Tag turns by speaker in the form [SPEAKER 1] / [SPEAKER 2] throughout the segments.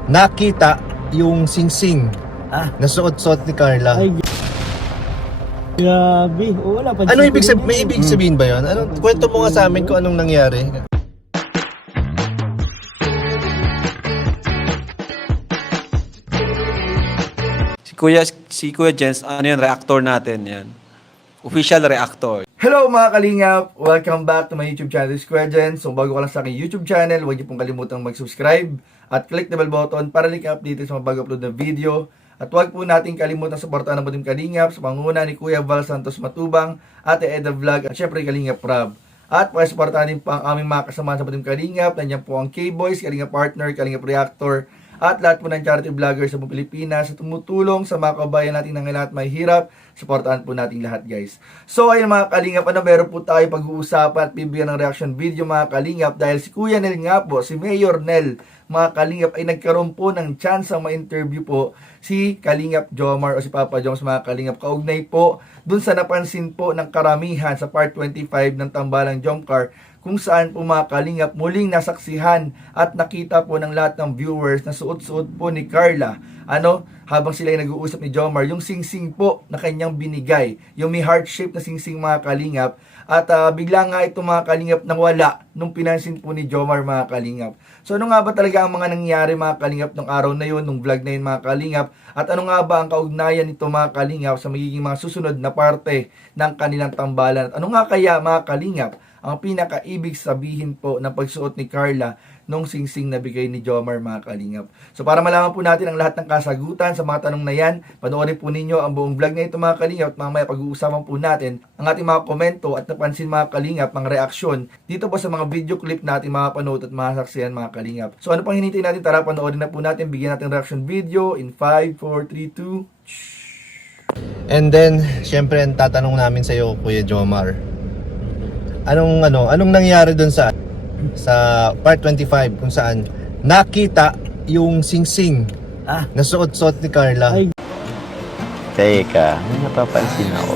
[SPEAKER 1] nakita yung singsing na suot-suot ni Carla.
[SPEAKER 2] Ay, grabe. O, wala pa.
[SPEAKER 1] Ano ibig sabihin? May ibig sabihin ba yun? Anong, kwento mo nga sa amin kung anong nangyari.
[SPEAKER 3] Si Kuya Jens, ano yan, reactor natin yan. Official reactor.
[SPEAKER 4] Hello mga kalingap! Welcome back to my YouTube channel, Kuya Jens. So bago ka lang sa aking YouTube channel, huwag niyo pong kalimutang mag-subscribe at click the bell button para link update sa mga bago-upload na video. At huwag po natin kalimutan suportahan ang Butim Kalingap sa pangunguna ni Kuya Val Santos Matubang, Ate Eda Vlog at syempre Kalingap Rob. At pakisuportahan din po ang aming mga kasama sa Butim Kalingap. Nandiyan po ang K-Boys, Kalingap Partner, Kalingap Reactor, at lahat po ng charity vloggers sa buong Pilipinas sa tumutulong sa mga kabayan natin ng lahat may hirap. Supportahan po natin lahat, guys. So ayun mga kalingap, meron po tayo pag-uusapan at bibigyan ng reaction video mga kalingap dahil si Kuya Nel nga po, si Mayor Nel mga kalingap ay nagkaroon po ng chance ang ma-interview po si Kalingap Jomar o si Papa Joms mga kalingap. Kaugnay po dun sa napansin po ng karamihan sa part 25 ng Tambalang Jomcar kung saan po mga kalingap muling nasaksihan at nakita po ng lahat ng viewers na suot-suot po ni Carla habang sila ay nag-uusap ni Jomar yung singsing po na kanyang binigay, yung may heart shape na singsing mga kalingap. At bigla nga ito mga kalingap nawala nung pinansin po ni Jomar mga kalingap. So ano nga ba talaga ang mga nangyari mga kalingap nung araw na yun, nung vlog na yun mga kalingap? At ano nga ba ang kaugnayan nito mga kalingap sa magiging mga susunod na parte ng kanilang tambalan? At ano nga kaya mga kalingap ang pinakaibig sabihin po ng pagsuot ni Carla nung singsing na bigay ni Jomar mga kalingap? So para malaman po natin ang lahat ng kasagutan sa mga tanong na yan, panoorin po ninyo ang buong vlog na ito mga kalingap at mamaya pag-uusapan po natin ang ating mga komento at napansin mga kalingap, mga reaksyon dito po sa mga video clip natin mga panood at mga saksiyan mga kalingap. So ano pang hinintay natin? Tara panoorin na po natin, bigyan natin reaction video in 5, 4, 3, 2.
[SPEAKER 1] And then, syempre, ang tatanong namin sa iyo, Kuya Jomar. Anong nangyari dun sa part 25 kung saan nakita yung singsing na suot-suot ni Carla?
[SPEAKER 2] Ay,
[SPEAKER 5] Teka, may napapansin ako.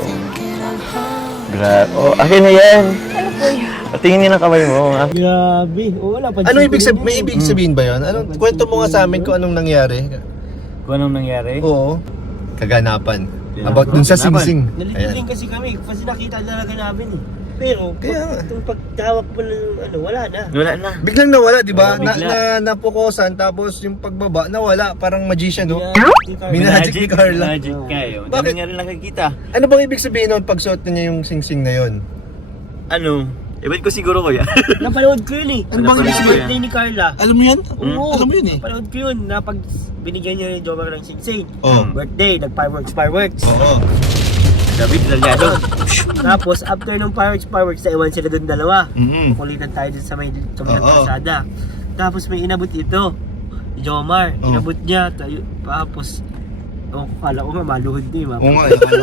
[SPEAKER 5] Oh, akin na yan. Tingin niyo ng kamay mo.
[SPEAKER 2] grabe. O, wala pa.
[SPEAKER 1] Ano ibig sabihin? May ibig sabihin ba yun? Anong, kwento mo nga sa amin kung anong nangyari.
[SPEAKER 5] Kung anong nangyari?
[SPEAKER 1] Oo. Kaganapan. About dun sa singsing.
[SPEAKER 2] Nalito din kasi kami kasi nakita talaga namin eh. Pero, itong pagtawag po ng wala na.
[SPEAKER 5] Wala na.
[SPEAKER 1] Biglang nawala, di ba?
[SPEAKER 5] Bigla.
[SPEAKER 1] Napukosan, tapos yung pagbaba, nawala. Parang magician, no?
[SPEAKER 2] Yeah,
[SPEAKER 1] Magic ni Carla.
[SPEAKER 5] Magic kayo.
[SPEAKER 1] Bakit?
[SPEAKER 5] Bakit nga rin nakikita?
[SPEAKER 1] Ano bang ibig sabihin nun pag suot niya yung singsing na yun?
[SPEAKER 5] Ano? Ewan ko siguro ko yan.
[SPEAKER 2] napanood ko yun eh.
[SPEAKER 1] Ano bang ibig sabihin?
[SPEAKER 2] Birthday ni Carla.
[SPEAKER 1] Alam mo yan?
[SPEAKER 2] Oo,
[SPEAKER 1] Alam mo yun eh.
[SPEAKER 2] napanood ko yun na pag binigyan niya ni Jomar ng singsing.
[SPEAKER 1] Oo.
[SPEAKER 2] Birthday, nag-fireworks.
[SPEAKER 1] Oo.
[SPEAKER 5] David Lalyado.
[SPEAKER 2] Tapos, after nung fireworks, naiwan sila doon dalawa.
[SPEAKER 1] Mm-mm.
[SPEAKER 2] Kulitan tayo dun sa may kabilang
[SPEAKER 1] Oo.
[SPEAKER 2] kalsada. Tapos may inabot ito. Si Jomar,
[SPEAKER 1] Oo.
[SPEAKER 2] inabot niya. Tapos, kala ko nga, maluhod niya.
[SPEAKER 1] Oo nga.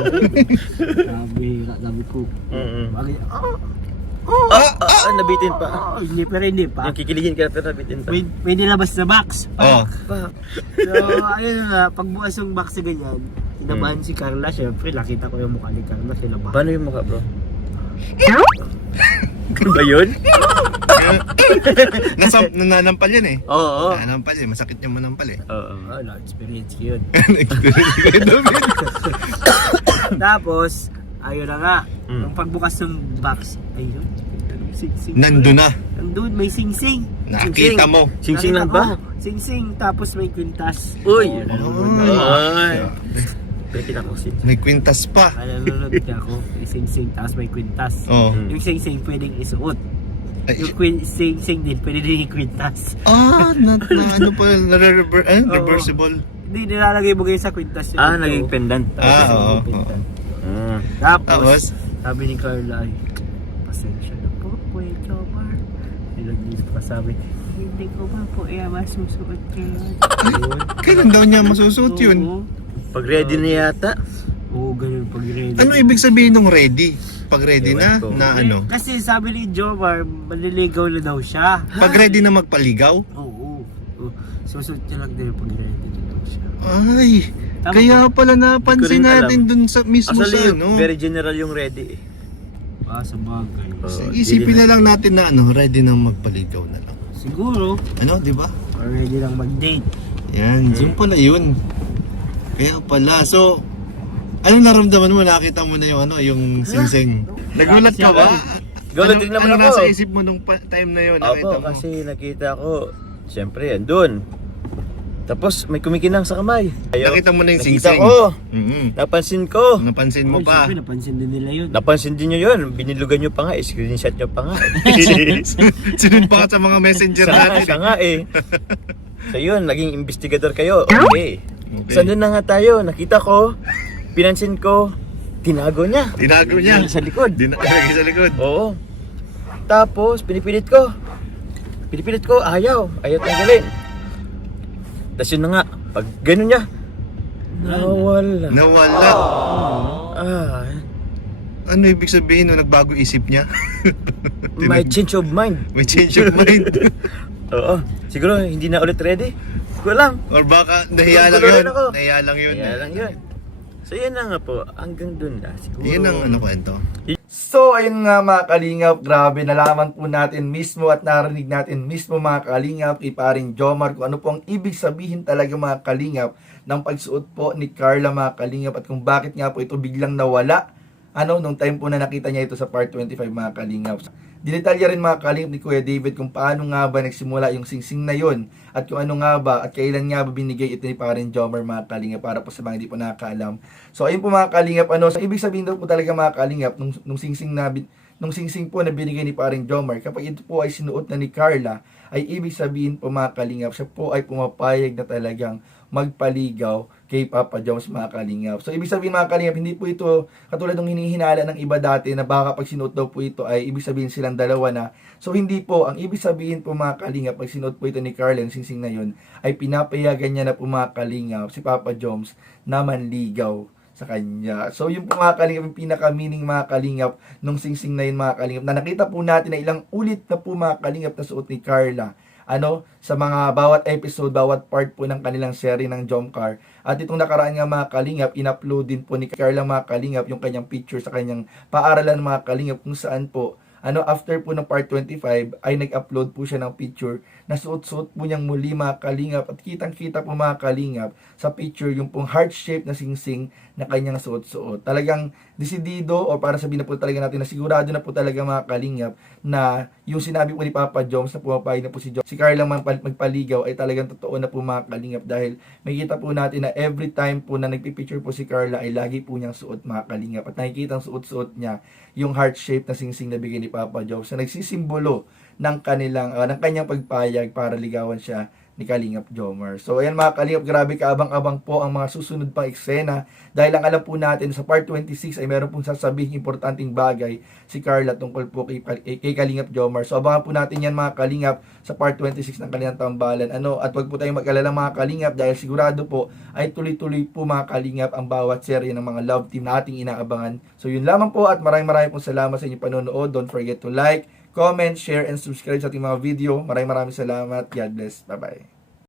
[SPEAKER 2] Sabi ko. Bakit?
[SPEAKER 5] Nabitin pa.
[SPEAKER 2] Hindi, pero hindi pa.
[SPEAKER 5] Yung kikiligin ka pero nabitin pa.
[SPEAKER 2] May nilabas na box.
[SPEAKER 1] Oo.
[SPEAKER 2] So, ayun nga, pagbukas yung box na ganyan, tinabahan si Carla. Siyempre, nakita ko yung mukha ni Carla. Sinabahan.
[SPEAKER 5] Paano yung mukha, bro? Ano ba yun?
[SPEAKER 1] Nanampal yan eh.
[SPEAKER 5] Oo.
[SPEAKER 1] Nanampal eh. Masakit yung manampal eh.
[SPEAKER 5] Oo.
[SPEAKER 2] Na-experience ko yun.
[SPEAKER 1] Experience ko yun, David.
[SPEAKER 2] Tapos, ayun na nga.
[SPEAKER 5] Mm.
[SPEAKER 2] Nung pagbukas ng box, ayun. Sing-sing.
[SPEAKER 1] Nandun na.
[SPEAKER 2] Nandun, may sing-sing.
[SPEAKER 1] Nakita mo.
[SPEAKER 5] Sing-sing lang
[SPEAKER 2] Nakita
[SPEAKER 5] ba?
[SPEAKER 2] ko, Sing-sing, tapos may kwintas.
[SPEAKER 5] Uy!
[SPEAKER 1] Ay.
[SPEAKER 5] Pwede ako si.
[SPEAKER 1] May kwintas pa.
[SPEAKER 2] Nanonood ka ako, may sing-sing, tapos may kwintas.
[SPEAKER 1] Oo.
[SPEAKER 2] Yung sing-sing pwedeng isuot.
[SPEAKER 1] Ay,
[SPEAKER 2] Yung sing-sing din, pwede din yung kwintas.
[SPEAKER 1] ano pa, reversible.
[SPEAKER 2] Hindi, nilalagay mo kayo sa kwintas.
[SPEAKER 5] Naging pendant.
[SPEAKER 1] Oo.
[SPEAKER 2] Tapos, sabi ni Carla, ay, pasensya na po, Kuya Jomar. Nilagis pa sabi, hindi ko ba po masusuot kayo.
[SPEAKER 1] Kailan daw niya masusuot yun?
[SPEAKER 2] Oo.
[SPEAKER 5] Pag ready na yata.
[SPEAKER 2] Oo, ganun pag ready.
[SPEAKER 1] Ano ibig sabihin ng ready? Pag ready na,
[SPEAKER 5] Ewan ko.
[SPEAKER 1] na ano?
[SPEAKER 2] Kasi sabi ni Jomar, maliligaw na daw siya.
[SPEAKER 1] Pag ready na magpaligaw?
[SPEAKER 2] Oo. Susuot niya lang din pag ready na daw siya.
[SPEAKER 1] Ay,
[SPEAKER 2] Tama
[SPEAKER 1] kaya pala napansin
[SPEAKER 5] Hindi ko rin
[SPEAKER 1] natin
[SPEAKER 5] alam.
[SPEAKER 1] dun sa mismo
[SPEAKER 5] Actually,
[SPEAKER 1] sa ano.
[SPEAKER 5] very general yung ready eh.
[SPEAKER 2] Sa bagay.
[SPEAKER 1] Isipin na lang natin na ano, ready na magpaligaw na lang.
[SPEAKER 2] Siguro,
[SPEAKER 1] Ano, di ba?
[SPEAKER 2] ready lang mag-date.
[SPEAKER 1] Yan, zoom pala yun. Kaya pala. So, anong naramdaman mo? Nakita mo na yung ano, yung singsing. Nagulat ka ba?
[SPEAKER 5] Gulat din naman
[SPEAKER 1] ano
[SPEAKER 5] ako.
[SPEAKER 1] nasa isip mo nung time na yun? Nakita
[SPEAKER 5] Opo,
[SPEAKER 1] mo?
[SPEAKER 5] kasi nakita ko, siyempre, andun. Tapos may kumikinang sa kamay.
[SPEAKER 1] Nakita mo na yung
[SPEAKER 5] Nakita
[SPEAKER 1] singsing?
[SPEAKER 5] ko.
[SPEAKER 1] Mhm.
[SPEAKER 5] Napansin ko.
[SPEAKER 1] Napansin mo
[SPEAKER 2] Oh,
[SPEAKER 1] pa.
[SPEAKER 2] siyempre, napansin din nila yun.
[SPEAKER 5] Napansin din nyo yun. Binilugan nyo pa nga. Screenshot nyo pa nga.
[SPEAKER 1] Sinun pa ka sa mga messenger natin.
[SPEAKER 5] Sa nga eh. So yun, naging investigador kayo. Okay. So doon na nga tayo. Nakita ko, pinansin ko, tinago niya.
[SPEAKER 1] Tinago niya.
[SPEAKER 5] Sa likod.
[SPEAKER 1] Lagi sa likod.
[SPEAKER 5] Oo. Tapos, pinipilit ko. Ayaw tanggalin. Tapos yun na nga, pag ganun niya, nawala.
[SPEAKER 1] Nawala.
[SPEAKER 5] Ah,
[SPEAKER 1] Ano ibig sabihin nung nagbago isip niya?
[SPEAKER 5] may change of mind.
[SPEAKER 1] May change of mind.
[SPEAKER 5] Oo. Siguro, hindi na ulit ready. Ko lang.
[SPEAKER 1] Or baka nahiya lang
[SPEAKER 5] Tuloy
[SPEAKER 1] yun.
[SPEAKER 5] ako.
[SPEAKER 1] Nahiya lang yun.
[SPEAKER 5] Kaya lang yun. So yan na nga po, hanggang dun na. Siguro.
[SPEAKER 1] Yan ang ano kwento.
[SPEAKER 4] So, ayun nga mga kalingap, grabe, nalaman po natin mismo at narinig natin mismo mga kalingap kay paring Jomar kung ano po ang ibig sabihin talaga mga kalingap ng pagsuot po ni Carla mga kalingap at kung bakit nga po ito biglang nawala nung time po na nakita niya ito sa part 25 mga kalingap. Dinetalya rin mga kalingap ni Kuya David kung paano nga ba nagsimula yung singsing na yon at kung ano nga ba at kailan nga ba binigay ito ni paring Jomar mga kalingap para po sa mga hindi po nakakaalam. So ayun po mga kalingap, so ibig sabihin daw po talaga mga kalingap nung singsing po na binigay ni paring Jomar, kapag ito po ay sinuot na ni Carla, ay ibig sabihin po mga kalingap, siya po ay pumapayag na talagang magpaligaw kay Papa Joms mga kalingap. So ibig sabihin mga kalingap, hindi po ito katulad ng hinihinala ng iba dati na baka pag sinuot daw po ito ay ibig sabihin silang dalawa na. So hindi po, ang ibig sabihin po mga kalingap, pag sinuot po ito ni Carla, yung singsing na yun, ay pinapayagan niya na po mga kalingap si Papa Joms na manligaw sa kanya. So yung po mga kalingap, yung pinaka-meaning mga kalingap nung singsing na yun mga kalingap, na nakita po natin na ilang ulit na po mga kalingap na suot ni Carla sa mga bawat episode, bawat part po ng kanilang serie ng Jomcar. At itong nakaraan nga mga kalingap, in-upload din po ni Carla mga kalingap yung kanyang picture sa kanyang paaralan mga kalingap kung saan po after po ng part 25 ay nag-upload po siya ng picture na suot-suot po niyang muli mga kalingap at kitang-kita po mga kalingap sa picture yung pong heart shape na singsing na kanyang suot-suot. Talagang desidido o para sabihin na po talaga natin na sigurado na po talaga mga kalingap na yung sinabi po ni Papa Joms na pumapayag na po si Carla magpaligaw ay talagang totoo na po mga kalingap dahil makikita po natin na every time po na nagpipicture po si Carla ay lagi po niyang suot mga kalingap at nakikita ang suot-suot niya yung heart shape na singsing na bigay ni Papa Joms na nagsisimbolo ng kanyang pagpayag para ligawan siya ni Kalingap Jomar. So ayan mga kalingap, grabe kaabang-abang po ang mga susunod pang eksena dahil ang alam po natin sa part 26 ay meron pong sasabihin importanteng bagay si Carla tungkol po kay Kalingap Jomar. So abangan po natin yan mga kalingap sa part 26 ng kanilang tambalan. At wag po tayong mag-alala mga kalingap dahil sigurado po ay tuloy-tuloy po mga kalingap ang bawat serye ng mga love team na ating inaabangan. So yun lamang po at maraming pong salamat sa inyong panonood. Don't forget to like, comment, share, and subscribe sa ating mga video. Maraming salamat. God bless. Bye-bye.